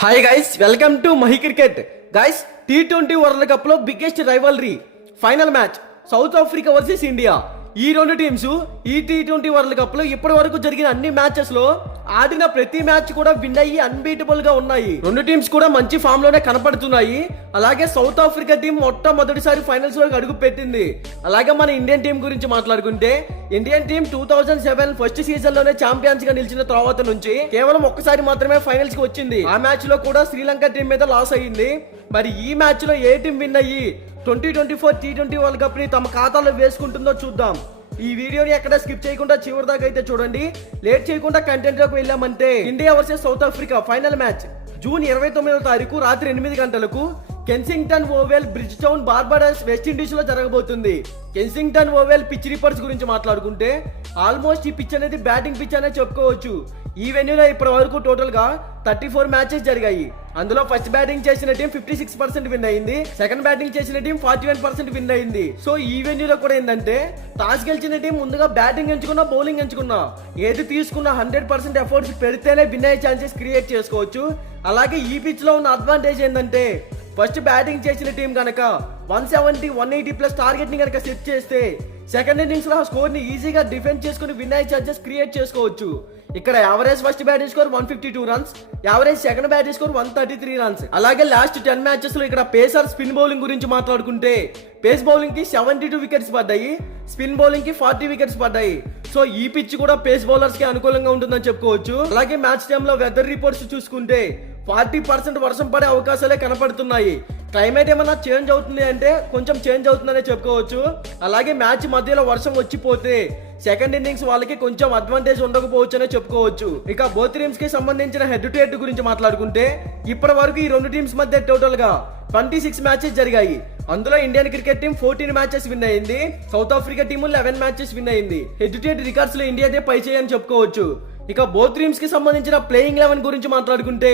Hi guys, welcome to Mahi cricket. Guys, T20 world cup లో biggest rivalry final match South Africa versus India. ఈ రెండు teams ఈ T20 world cup లో ఇప్పటి వరకు జరిగిన అన్ని మ్యాచెస్ లో ఆడిన ప్రతి మ్యాచ్ కూడా విన్ అయ్యి అన్బీటబుల్ గా ఉన్నాయి. రెండు టీమ్స్ కూడా మంచి ఫామ్ లోనే కనపడుతున్నాయి. అలాగే సౌత్ ఆఫ్రికా టీం మొట్టమొదటిసారి ఫైనల్స్ లోకి అడుగు పెట్టింది. అలాగే మన ఇండియన్ టీం గురించి మాట్లాడుకుంటే ఇండియన్ టీం 2007 ఫస్ట్ సీజన్ లోనే ఛాంపియన్స్ గా నిలిచిన తర్వాత నుంచి కేవలం ఒక్కసారి మాత్రమే ఫైనల్స్ కి వచ్చింది. ఆ మ్యాచ్ లో కూడా శ్రీలంక టీం మీద లాస్ అయ్యింది. మరి ఈ మ్యాచ్ లో ఏ టీం విన్ అయ్యి 2024 T20 వరల్డ్ కప్ ని తమ ఖాతాలో వేసుకుంటుందో చూద్దాం. ఈ వీడియోని ఎక్కడ స్కిప్ చేయకుండా చివరి దాకా అయితే చూడండి. లేట్ చేయకుండా కంటెంట్ లోకి వెళ్ళామంటే India versus South Africa final match June 29వ తారీఖు రాత్రి 8 గంటలకు Kensington Oval Bridgetown Barbados West Indies లో జరగబోతుంది. కెన్సింగ్టన్ ఓవెల్ పిచ్ రిపోర్ట్స్ గురించి మాట్లాడుకుంటే ఆల్మోస్ట్ ఈ పిచ్ అనేది బ్యాటింగ్ పిచ్ అనే చెప్పుకోవచ్చు. ఈ వెన్యూలో ఇప్పటి వరకు టోటల్ గా 34 మ్యాచెస్ జరిగాయి. అందులో ఫస్ట్ బ్యాటింగ్ చేసిన టీం 56% విన్ అయింది. సెకండ్ బ్యాటింగ్ చేసిన టీం 41% విన్ అయింది. సో ఈ వెన్యూలో కూడా ఏంటంటే టాస్ గెలిచిన టీం ముందుగా బ్యాటింగ్ ఎంచుకున్నా బౌలింగ్ ఎంచుకున్నా ఏది తీసుకున్నా 100% ఎఫర్ట్స్ పెడితేనే విన్ అయ్యే ఛాన్సెస్ క్రియేట్ చేసుకోవచ్చు. అలాగే ఈ పిచ్ లో ఉన్న అడ్వాంటేజ్ ఏంటంటే ఫస్ట్ బ్యాటింగ్ చేసిన టీం కనుక 170, 180 ప్లస్ టార్గెట్ ని కనుక సెట్ చేస్తే సెకండ్ ఇన్నింగ్స్ లో స్కోర్ ని ఈజీగా డిఫెండ్ చేసుకుని విన్ అయ్యే ఛాన్సెస్ క్రియేట్ చేసుకోవచ్చు. ఇక్కడ average first batting score 152 runs, average second batting score 133 runs. అలాగే లాస్ట్ 10 మ్యాచెస్ లో ఇక్కడ పేసర్ స్పిన్ బౌలింగ్ గురించి మాట్లాడుకుంటే పేస్ బౌలింగ్ కి 72 వికెట్స్ పడ్డాయి, స్పిన్ బౌలింగ్ కి 40 వికెట్స్ పడ్డాయి. సో ఈ పిచ్ కూడా పేస్ బౌలర్స్ కి అనుకూలంగా ఉంటుందని చెప్పుకోవచ్చు. అలాగే మ్యాచ్ టైమ్ లో వెదర్ రిపోర్ట్స్ చూసుకుంటే 40% వర్షం పడే అవకాశాలే కనపడుతున్నాయి. క్లైమేట్ ఏమన్నా చేంజ్ అవుతుంది అంటే కొంచెం చేంజ్ అవుతుందనే చెప్పుకోవచ్చు. అలాగే మ్యాచ్ మధ్యలో వర్షం వచ్చిపోతే సెకండ్ ఇన్నింగ్స్ వాళ్ళకి కొంచెం అడ్వాంటేజ్ ఉండకపోవచ్చు అనే చెప్పుకోవచ్చు. ఇక బోత్ టీమ్స్ కి సంబంధించిన హెడ్ టు హెడ్ గురించి మాట్లాడుకుంటే ఇప్పటి వరకు ఈ రెండు టీమ్స్ మధ్య టోటల్ గా 26 మ్యాచెస్ జరిగాయి. అందులో Indian cricket team 14 matches win అయింది, South Africa team 11 matches win అయింది. హెడ్ టు హెడ్ రికార్డ్స్ లో ఇండియాదే పై చేయని చెప్పుకోవచ్చు. ఇక బోత్ టీమ్స్ కి సంబంధించిన ప్లేయింగ్ 11 గురించి మాట్లాడుకుంటే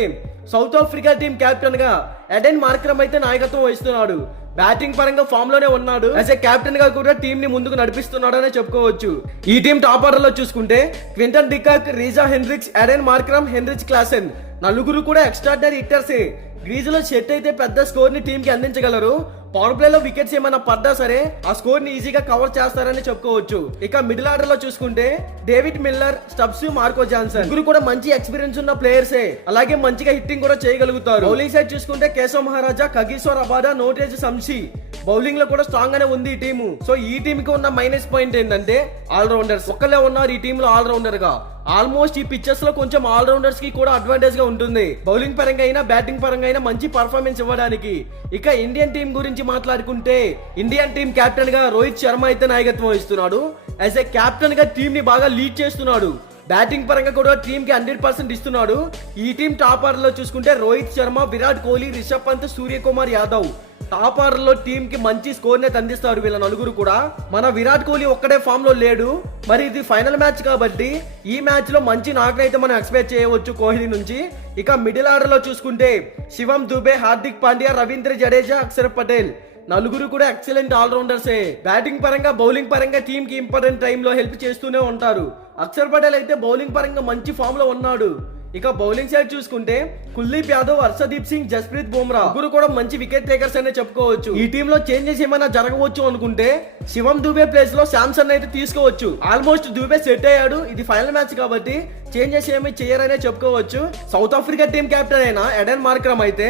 సౌత్ ఆఫ్రికా టీం కెప్టెన్ గా ఎడెన్ మార్క్రమ్ అయితే నాయకత్వం వహిస్తున్నాడు. బ్యాటింగ్ పరంగా ఫామ్ లోనే ఉన్నాడు. యాజ్ ఏ కెప్టెన్ గా కూడా టీం ని ముందుకు నడిపిస్తున్నాడు అనే చెప్పుకోవచ్చు. ఈ టీం టాప్ ఆర్డర్ లో చూసుకుంటే Quinton de Kock, Reeza Hendricks, Aiden Markram, Heinrich Klaasen నలుగురు కూడా ఎక్స్ట్రాడినరీ హిట్టర్సే. గ్రీజులో సెట్ అయితే పెద్ద స్కోర్ ని టీం కి అందించగలరు. పవర్ ప్లే లో వికెట్స్ ఏమైనా పడ్డా సరే ఆ స్కోర్ ని ఈజీగా కవర్ చేస్తారని చెప్పుకోవచ్చు. ఇక మిడిల్ ఆర్డర్ లో చూసుకుంటే David Miller, Stubbs, Marco Jansen ముగ్గురు కూడా మంచి ఎక్స్పీరియన్స్ ఉన్న ప్లేయర్సే. అలాగే మంచిగా హిట్టింగ్ కూడా చేయగలుగుతారు. బౌలింగ్ సైడ్ చూసుకుంటే కేశవ్ మహారాజా, కగిసోర్ అబాదా, నోటేజ్ సంశీ బౌలింగ్ లో కూడా స్ట్రాంగ్ గానే ఉంది ఈ టీము. సో ఈ టీమ్ కి ఉన్న మైనస్ పాయింట్ ఏంటంటే ఆల్రౌండర్స్ ఒక్కలే ఉన్నారు ఈ టీమ్ లో ఆల్రౌండర్ గా. ఆల్మోస్ట్ ఈ పిక్చర్స్ లో కొంచెం ఆల్రౌండర్స్ కి కూడా అడ్వాంటేజ్ గా ఉంటుంది, బౌలింగ్ పరంగా అయినా బ్యాటింగ్ పరంగా అయినా మంచి పర్ఫార్మెన్స్ ఇవ్వడానికి. ఇక ఇండియన్ టీం గురించి మాట్లాడుకుంటే ఇండియన్ టీం కెప్టెన్ గా రోహిత్ శర్మ అయితే నాయకత్వం వహిస్తున్నాడు. యాజ్ ఏ కెప్టెన్ గా టీం ని బాగా లీడ్ చేస్తున్నాడు. బ్యాటింగ్ పరంగా కూడా టీం కి 100% ఇస్తున్నాడు. ఈ టీం టాప్ ఆర్డర్ లో చూసుకుంటే రోహిత్ శర్మ, విరాట్ కోహ్లీ, రిషబ్ పంత్, సూర్యకుమార్ యాదవ్ టాప్ ఆర్డర్ లో టీం కి మంచి స్కోర్ నే అందిస్తారు వీళ్ళ నలుగురు కూడా. మన విరాట్ కోహ్లీ ఒక్కడే ఫామ్ లో లేడు. మరి ఇది ఫైనల్ మ్యాచ్ కాబట్టి ఈ మ్యాచ్ లో మంచి నాకైతే మనం ఎక్స్పెక్ట్ చేయవచ్చు కోహ్లీ నుంచి. ఇక మిడిల్ ఆర్డర్ లో చూసుకుంటే శివం దుబే, హార్దిక్ పాండ్యా, రవీంద్ర జడేజా, అక్షర్ పటేల్ నలుగురు కూడా ఎక్సలెంట్ ఆల్రౌండర్సే. బ్యాటింగ్ పరంగా బౌలింగ్ పరంగా టీం కి ఇంపార్టెంట్ టైమ్ లో హెల్ప్ చేస్తూనే ఉంటారు. అక్షర్ పటేల్ అయితే బౌలింగ్ పరంగా మంచి ఫామ్ లో ఉన్నాడు. ఇక బౌలింగ్ సైడ్ చూసుకుంటే కుల్దీప్ యాదవ్, హర్షదీప్ సింగ్, జస్ప్రీత్ బుమ్రా ముగ్గురు కూడా మంచి వికెట్ టేకర్స్ అనే చెప్పుకోవచ్చు. ఈ టీమ్ లో చేంజెస్ ఏమైనా జరగవచ్చు అనుకుంటే శివం దుబే ప్లేస్ లో శాంసన్ అయితే తీసుకోవచ్చు. ఆల్మోస్ట్ దుబే సెట్ అయ్యాడు. ఇది ఫైనల్ మ్యాచ్ కాబట్టి చేంజెస్ ఏమి చేయరనే చెప్పుకోవచ్చు. సౌత్ ఆఫ్రికా టీం కెప్టెన్ అయిన ఎడెన్ మార్క్రమ్ అయితే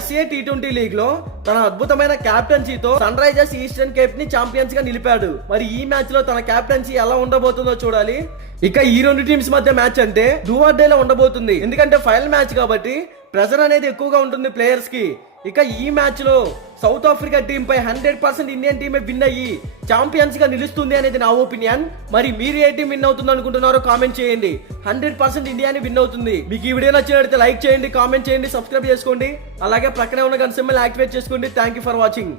SA T20 లీగ్ లో తన అద్భుతమైన క్యాప్టెన్సీతో సన్ రైజర్స్ ఈస్టర్న్ కేప్ ని ఛాంపియన్స్ గా నిలిపాడు. మరి ఈ మ్యాచ్ లో తన క్యాప్టెన్సీ ఎలా ఉండబోతుందో చూడాలి. ఇక ఈ రెండు టీమ్స్ మధ్య మ్యాచ్ అంటే డూ ఆర్ డే లో ఉండబోతుంది. ఎందుకంటే ఫైనల్ మ్యాచ్ కాబట్టి ప్రెషర్ అనేది ఎక్కువగా ఉంటుంది ప్లేయర్స్ కి. ఇక ఈ మ్యాచ్ లో సౌత్ ఆఫ్రికా టీం పై 100% ఇండియన్ టీమే విన్ అయ్యి ఛాంపియన్స్ గా నిలుస్తుంది అనేది నా ఒపీనియన్. మరి మీరు ఏ టీం విన్ అవుతుంది అనుకుంటున్నారో కామెంట్ చేయండి. 100% ఇండియాని విన్ అవుతుంది. మీకు ఈ వీడియో నచ్చినట్లయితే లైక్ చేయండి, కామెంట్ చేయండి, సబ్స్క్రైబ్ చేసుకోండి. అలాగే ప్రక్కనే ఉన్న గంట సింబల్ యాక్టివేట్ చేసుకోండి. Thank you for watching.